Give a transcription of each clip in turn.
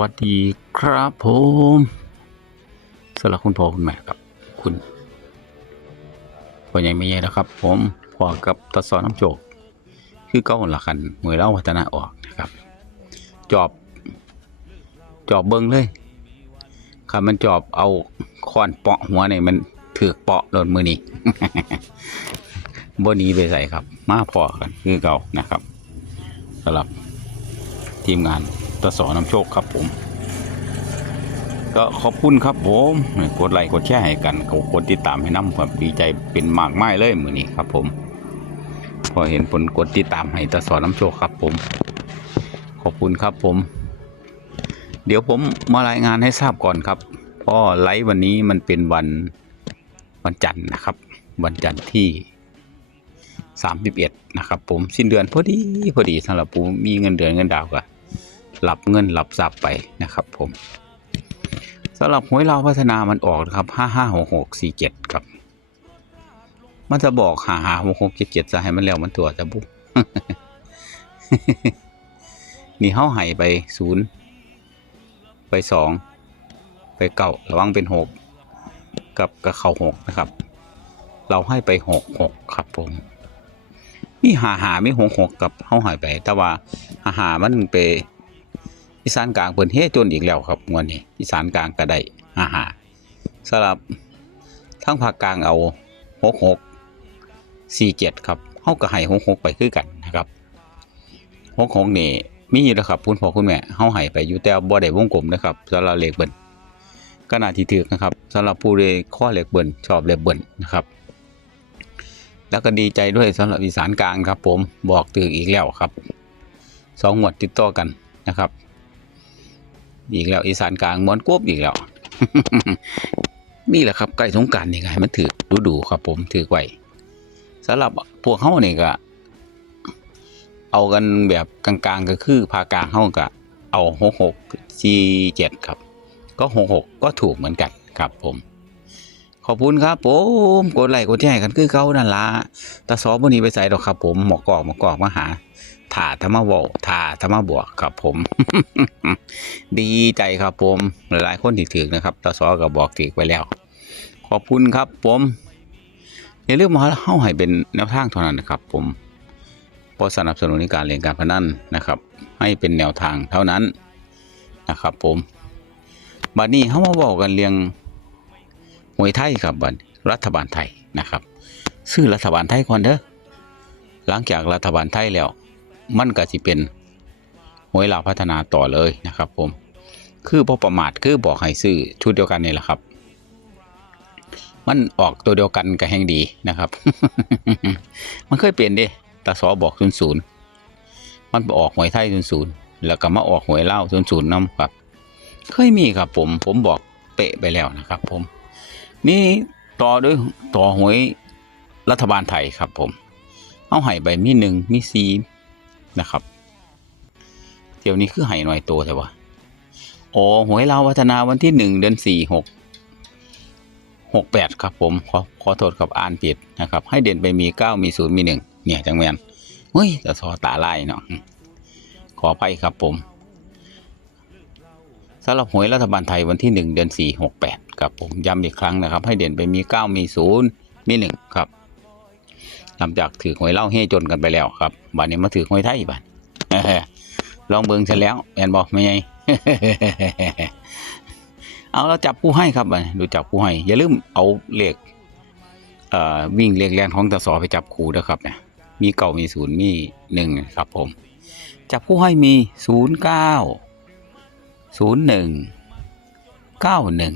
วัสดีครับผมสำหรับคุณพ่อคุณแม่ครับ คุณพ่อใหญ่ไม่ใหญ่นะครับ ผมพ่อกับตาสอนน้ำโจก คือเก้าหลักกันมือเล่าวัฒนาออกนะครับ จอบ จอบเบิ้งเลยคันมันจอบเอาค้อนเปาะหัวเนี่ยมันถือเปาะโดนมือนี้บ่หนี้ไปใส่ครับ มาพอกันคือเก่านะครับสำหรับทีมงาน ตสอนำโชคครับผม ก็ขอบคุณครับผมกดไลค์กดแชร์ให้กันกดติดตามให้น้ำความดีใจเป็นมากไม้เลยมือนี้ครับผม พอเห็นผลกดติดตามให้ตสอนน้ำโชคครับผม ขอบคุณครับผม เดี๋ยวผมมารายงานให้ทราบก่อนครับเพราะไลฟ์วันนี้มันเป็นวันวันจันทร์นะครับ วันจันทร์ที่31 นะครับ ผมสิ้นเดือนพอดีพอดีสำหรับผมมีเงินเดือนเงินดาวก็ รับเงินรับทรัพย์ไปนะครับ ผมสำหรับหวยเราพัฒนามันออกนะครับ556647ครับ มันจะบอก556677จะให้มันแล้วมันตัวจะบุนี่เฮาให้ไปศูนย์ไปสองไปเก้าระวังเป็นหกกับกระเข่าหกนะครับ เราให้ไปหกหกครับผมมีหาหาไม่หงหกกับเฮาหายไป แต่ว่าหาหามันไป อีสานกลางเปิ่นเฮจนอีกแล้วครับงวดนี้อีสานกลางก็ได้หาหาสำหรับทั้งภาคกลางเอาหกหกสี่เจ็ดครับเฮาก็ให้หกหกไปคือกันนะครับหกหกนี่มีอยู่แล้วครับคุณพ่อคุณแม่เฮาให้ไปอยู่แต่บ่ได้วงกลมนะครับสำหรับเลขเบิ่นก็น่าที่ถือนะครับสำหรับผู้เรียข้อเลขเบิ่นชอบเลขเบิ่นนะครับแล้วก็ดีใจด้วยสำหรับอีสานกลางครับ ผมบอกตื่นอีกแล้วครับสองหมวดติดต่อกันนะครับ อีกแล้วอีสานกลางม้วนกวบอีกแล้วนี่แหละครับใกล้สงกรารนี่ไงมันถือดูดูครับ ผมถือไว้สำหรับพวกเขาเนี่ยก็ เอากันแบบกลางๆก็คือภาคกลางเขาก็เอาหกหกสี่เจ็ดครับ ก็หกหกก็ถูกเหมือนกันครับผม ขอบคุณครับ ผมกดไลค์กดแชร์กันคือเขานั่นละตาซอบ่นี้ไปใส่ดอกครับ ผมหมอกอกหมอกอกมาหา ถ่าธรรมะบอกถ่าธรรมะบวกครับผม ดีใจครับผม หลายๆคนที่ถือนะครับตาซอก็บอกถือไปแล้ว ขอบคุณครับผมอย่าลืมมาเข้าให้เป็นแนวทางเท่านั้นนะครับ ผมเพราะสนับสนุนในการเล่นการพนันนะครับ ให้เป็นแนวทางเท่านั้นนะครับผมบัดนี้เขามาบอกกันเรียงหวยไทยครับบัดรัฐบาลไทยนะครับ ซื้อรัฐบาลไทยก่อนเด้อหลังจากรัฐบาลไทยแล้ว มันก็สิเป็นหวยลาวพัฒนาต่อเลยนะครับ ผม คือพอประมาทคือบอกให้ซื้อชุดเดียวกันนี่แหละครับ มันออกตัวเดียวกันก็แห่งดีนะครับ มันเคยเปลี่ยนด้ตาสอบอกศูนย์ศูนย์มันออกหวยไทยศูนย์ศูนย์แล้วก็มาออกหวยเล่าศูนย์ศูนย์นำครับ เคยมีครับ ผมผมบอกเป๊ะไปแล้วนะครับ ผมนี่ต่อด้วยต่อหวยรัฐบาลไทยครับ ผม เอาไห่ใบมีหนึ่งมีสี นะครับเดี๋ยวนี้คือไห่หน่อยโตแต่ว่าโอ้หวยลาวัฒนาวันที่หนึ่งเดือนสี่หกหกแปดครับผม ขอขอโทษครับอ่านผิดนะครับ ให้เด่นไปมีเก้ามีศูนย์มีหนึ่งเนี่ยจังแมนเฮ้ยแต่ซอตาไล่เนาะขออภัยครับผมสำหรับหวยรัฐบาลไทยวันที่ 1 เดือน 4 6 8 ครับผมย้ำอีกครั้งนะครับ ให้เด่นไปมี 9 มี 0 มี 1 ครับ หลังจากถือหวยเล่าเฮจนกันไปแล้วครับบัดนี้มาถือหวยไทยบัดลองเบิ่งเสร็จแล้วแอนบอกไม่ไงเอาเราจับผู้ให้ครับบัดดูจับผู้ให้ อย่าลืมเอาเลขเอ่อวิ่งเลขแรงของตะสอไปจับคู่นะครับเนี่ยมีเก่ามีศูนย์มีหนึ่งครับผม จับผู้ให้มีศูนย์เก้าศูนย์หนึ่งเก้าหนึ่ง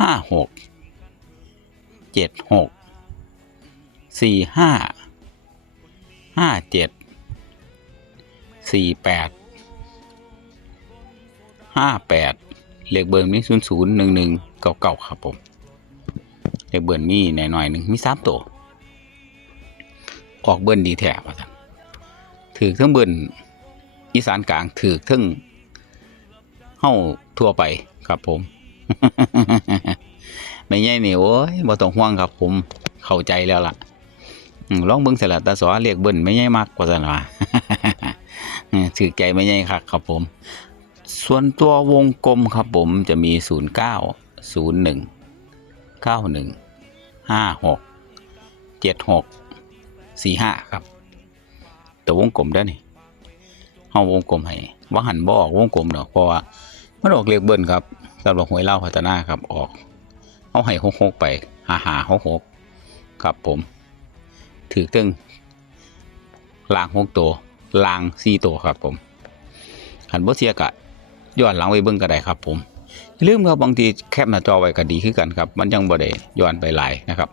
ห้าหกเจ็ดหก สี่ห้าห้าเจ็ดสี่แปดห้าแปดเลขเบอร์มีศูนย์ศูนย์หนึ่งหนึ่งเก้าเก้าครับผมเลขเบอร์มีหน่อยๆหนึ่งมีสามตัวออกเบิ้ลดีแท้ว่าท่านถือทั้งเบิ้ลอีสานกลางถือทั้งเฮ้าทั่วไปครับผมไม่ใช่นี่โอ้ยบ่ต้องห่วงครับผมเข้าใจแล้วล่ะ ลองเบิ่งเสร็จแล้วตาสอเรียกเบิ้นไม่ใช่มากกว่าซั่นว่าอืมถือใจไม่ใช่ครับครับผม ส่วนตัววงกลมครับผมจะมี 09 01 91 56 76 45 ครับ ตัววงกลมได้นี่เฮาวงกลมให้ว่าหันบ่ออกวงกลมดอกเพราะว่ามันออกเลขเบิ้ลครับสำหรับหวยเล่าพัฒนาครับออกเอาให้หกหกไปหาหาหกหกครับผม ถือตึงลางหกตัวลางสี่ตัวครับผมหันบ่เสียกะย้อนหลังไปเบิ่งก็ได้ครับผมลืมครับบางทีแคปหน้าจอไว้ก็ดีคือกันครับ มันยังบ่ได้ย้อนไปหลายนะครับ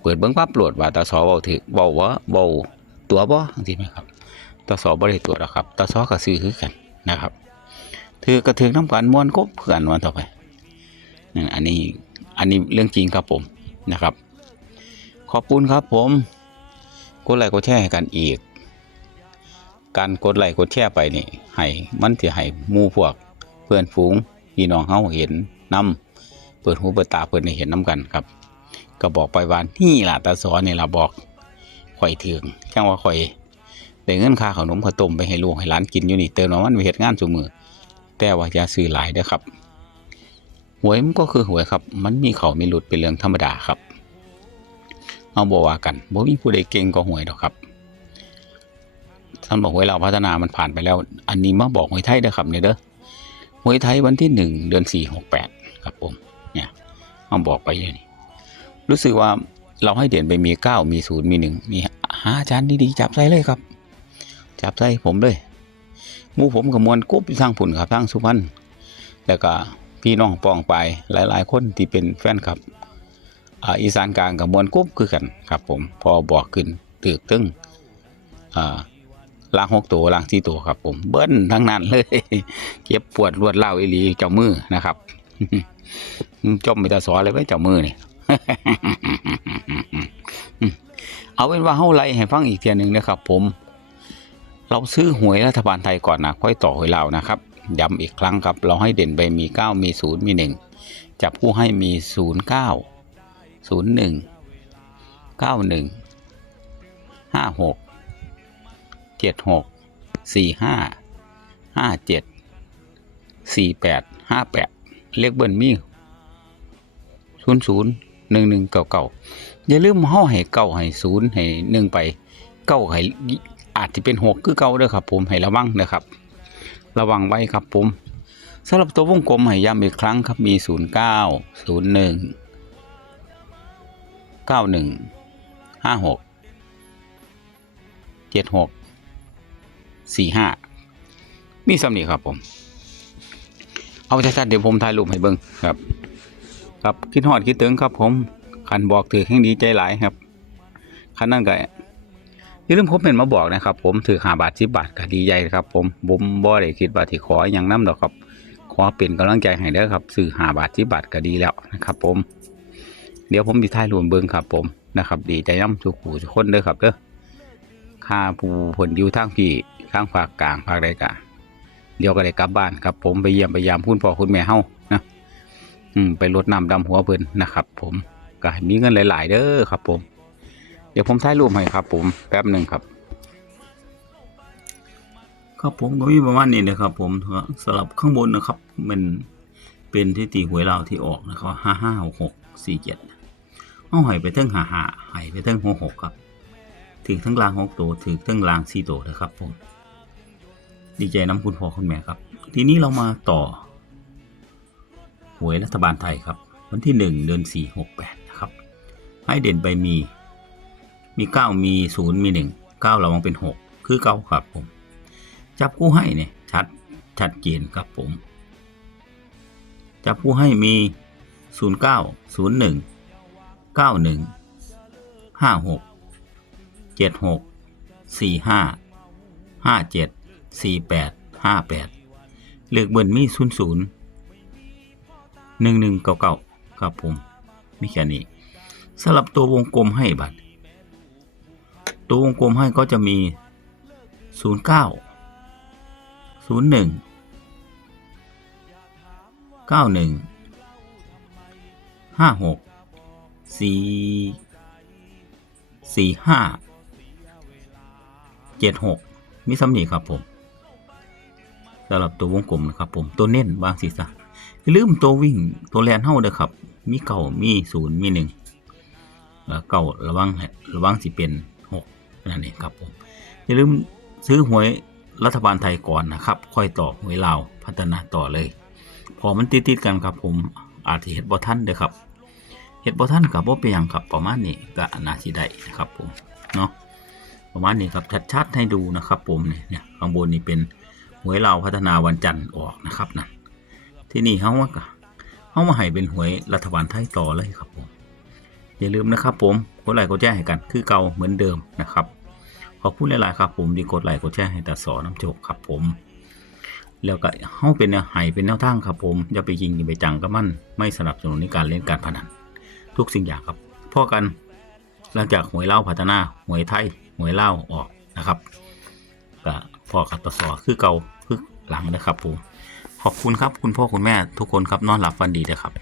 เปิดเบิ่งปั๊บโหลดว่าตาสอเว้าถือเว้าว่าเว้าตัวบ่จังทีไหมครับตาสอบ่ได้ตัวหรอกครับตาสอก็ซื้อคือกันนะครับ ถือกระถือน้ำกันม่วนกบเพื่อนวันต่อไปอันนี้อันนี้เรื่องจริงครับผมนะครับ ขอบคุณครับผม กดไลค์กดแชร์ให้กันอีก การกดไลค์กดแชร์ไปนี่ให้มันสิให้หมู่พวก เพื่อนฝูงพี่น้องเฮาเห็นนํเปิดหูเปิดตาเพิ่นได้เห็นนํกันครับ ก็บอกไปว่านี่ล่ะตาสอนนี่ล่ะบอกข่อยถึงจังว่าข่อยได้เงินค่าขนมข้าวต้มไปให้ลูกให้หลานกินอยู่นี่เติมน้ำมันไปเฮ็ดงานซุมือแต่ว่าอย่าซื้อหลายเด้อครับหวยมันก็คือหวยครับ มันมีเขามีหลุดเป็นเรื่องธรรมดาครับ เอาบอกว่ากันบ่มีผู้ใดเก่งก็หวยดอกครับท่านบอกหวยเราพัฒนามันผ่านไปแล้ว อันนี้มาบอกหวยไทยเด้อครับเนี่ยเด้อหวยไทยวันที่หนึ่งเดือนสี่หกแปดครับผมเนี่ยเอาบอกไปเลยนี่รู้สึกว่าเราให้เด่นไปมีเก้ามีศูนย์มีหนึ่งนี่หาอาจารย์ดีๆจับใส่เลยครับ จับใส่ผมเลยมู่ผมกับมวลกุ๊บอยู่ทางผุนครับทางสุพรรณแล้วก็พี่น้องปองไปหลาย ๆ คนที่เป็นแฟนครับ อีสานกลางกับมวลกุ๊บคือกันครับ ผมพอบอกขึ้นตึกตึงอ่าล่างหกตัวล่างสี่ตัวครับ ผมเบิ้ลทั้งนั้นเลยเก็บปวดรวดเล่าอีหลีเจ้ามือนะครับจมไปตาสอเลยไว้เจ้ามือนี่เอาเป็นว่าเฮาไล่ให้ฟังอีกเทียหนึ่งนะครับ ผม เราซื้อหวยรัฐบาลไทยก่อนนะค่อยต่อหวยเลานะครับย้ำอีกครั้งครับ เราให้เด่นไปมี 9 มี 0 มี 1 จับผู้ให้มี 0 9 0 1 9 1 5 6 7 6 4 5 5 7 4 8 5 8เลขเบิ้ลมี่0 0 1 1 9 9อย่าลืมเฮาให้เก้าให้ศูนย์ให้หนึ่งไปเก้าให้อาจจะเป็นหกคือเก้าเด้อครับ ผมให้ระวังนะครับ ระวังไว้ครับผมสำหรับตัววงกลมให้ย้ำอีกครั้งครับมีศูนย์ เก้าหนึ่งห้าหกเจ็ดหกสี่ห้ามีสำนีครับผม เอาชัดๆเดี๋ยวผมถ่ายรูปให้เบิ่งครับ ครับคิดฮอดคิดถึงครับผมคันบอกถือแห่งดีใจหลายครับคันนั่นก็อย่าลืมผมเป็นมาบอกนะครับ ผมถือหาบาทสิบบาทก็ดีใจครับ ผมผมบ่ได้คิดว่าที่ขออย่างน้ำดอกครับ ขอเป็นกำลังใจให้เด้อครับซื้อหาบาทสิบบาทก็ดีแล้วนะครับ ผม เดี๋ยวผมจะถ่ายรวมเบิ่งครับผมนะครับดีใจย่ำทุกผู้ทุกคนเด้อครับเด้อค่าผู้ผลอยู่ทางพี่ข้างภาคกลางภาคใดกะเดี๋ยวก็ได้กลับบ้านครับ ผมไปเยี่ยมไปยามคุณพ่อคุณแม่เฮานะอืมไปรดน้ำดำหัวเพิ่นนะครับ ผมก็มีเงินหลาย ๆ เด้อครับ ผม เดี๋ยวผมถ่ายรูปให้ครับ ผมแป๊บหนึ่งครับครับผมก็มีประมาณนี้นะครับ ผมสลับข้างบนนะครับ มันเป็นที่ตีหวยเราวที่ออกนะครับห้าห้าหกหกสี่เจ็ด เอาหายไปเทั้งหาหาหายไปเทั้งหกหกครับถึงทั้งรางหกตัวถึงทั้งรางสี่ตัวนะครับผมดีใจน้ำคุณพ่อคุณแม่ครับ ทีนี้เรามาต่อ หวยรัฐบาลไทยครับ วันที่หนึ่งเดือนสี่หกแปดนะครับ ให้เด่นไปมี มีเก้ามีศูนย์มีหนึ่งเก้าระวังเป็นหกคือเก้าครับผม จับคู่ให้เนี่ยชัดชัดเจนครับผม จับคู่ให้มีศูนย์เก้าศูนย์หนึ่ง เก้าหนึ่งห้าหกเจ็ดหกสี่ห้าห้าเจ็ดสี่แปดห้าแปดเลขเบอร์นมีศูนย์ศูนย์หนึ่งหนึ่งเก่าเก่าครับผมมีแค่นี้สำหรับตัววงกลมให้บัตรตัววงกลมให้ก็จะมี 0 9 0 1 9 1 5 6 สี่สี่ห้าเจ็ดหกมีสำนีครับผมสำหรับตัววงกลมนะครับผมตัวเน้นบางสีซะอย่าลืมตัววิ่งตัวแลนเฮาเด้อครับ มีเก่ามีศูนย์มีหนึ่งเก่าระวังระวังสิเป็นหกนั่นเองครับผมอย่าลืมซื้อหวยรัฐบาลไทยก่อนนะครับ ค่อยต่อหวยลาวพัฒนาต่อเลย พอมันติดๆกันครับผมอาจจะเฮ็ดบ่ทันเด้อครับ เฮ็ดบ่ทันกับบ่เป็นหยังครับประมาณนี้ก็น่าสิได้นะครับผมเนาะประมาณนี้ครับชัดๆให้ดูนะครับผมเนี่ยเนี่ยข้างบนนี่เป็นหวยลาวพัฒนาวันจันทร์ออกนะครับนะที่นี่เฮาว่าก็เฮามาให้เป็นหวยรัฐบาลไทยต่อเลยครับผมอย่าลืมนะครับผมกดไลค์กดแชร์ให้กันคือเก่าเหมือนเดิมนะครับขอบคุณหลายๆครับผมที่กดไลค์กดแชร์ให้ตาสอน้ำโจกครับผม แล้วก็เฮาเป็นแนวไห้เป็นแนวทางครับผมอย่าไปยิงอย่าไปจังกับมันไม่สนับสนุนในการเล่นการพนัน ทุกสิ่งอย่างครับพ่อกันหลังจากหวยเล่าพัฒนาหวยไทยหวยเล่าออกนะครับก็พ่อกับตสอคือเก่าคือหลังนะครับผมขอบคุณครับคุณพ่อคุณแม่ทุกคนครับนอนหลับฝันดีนะครับ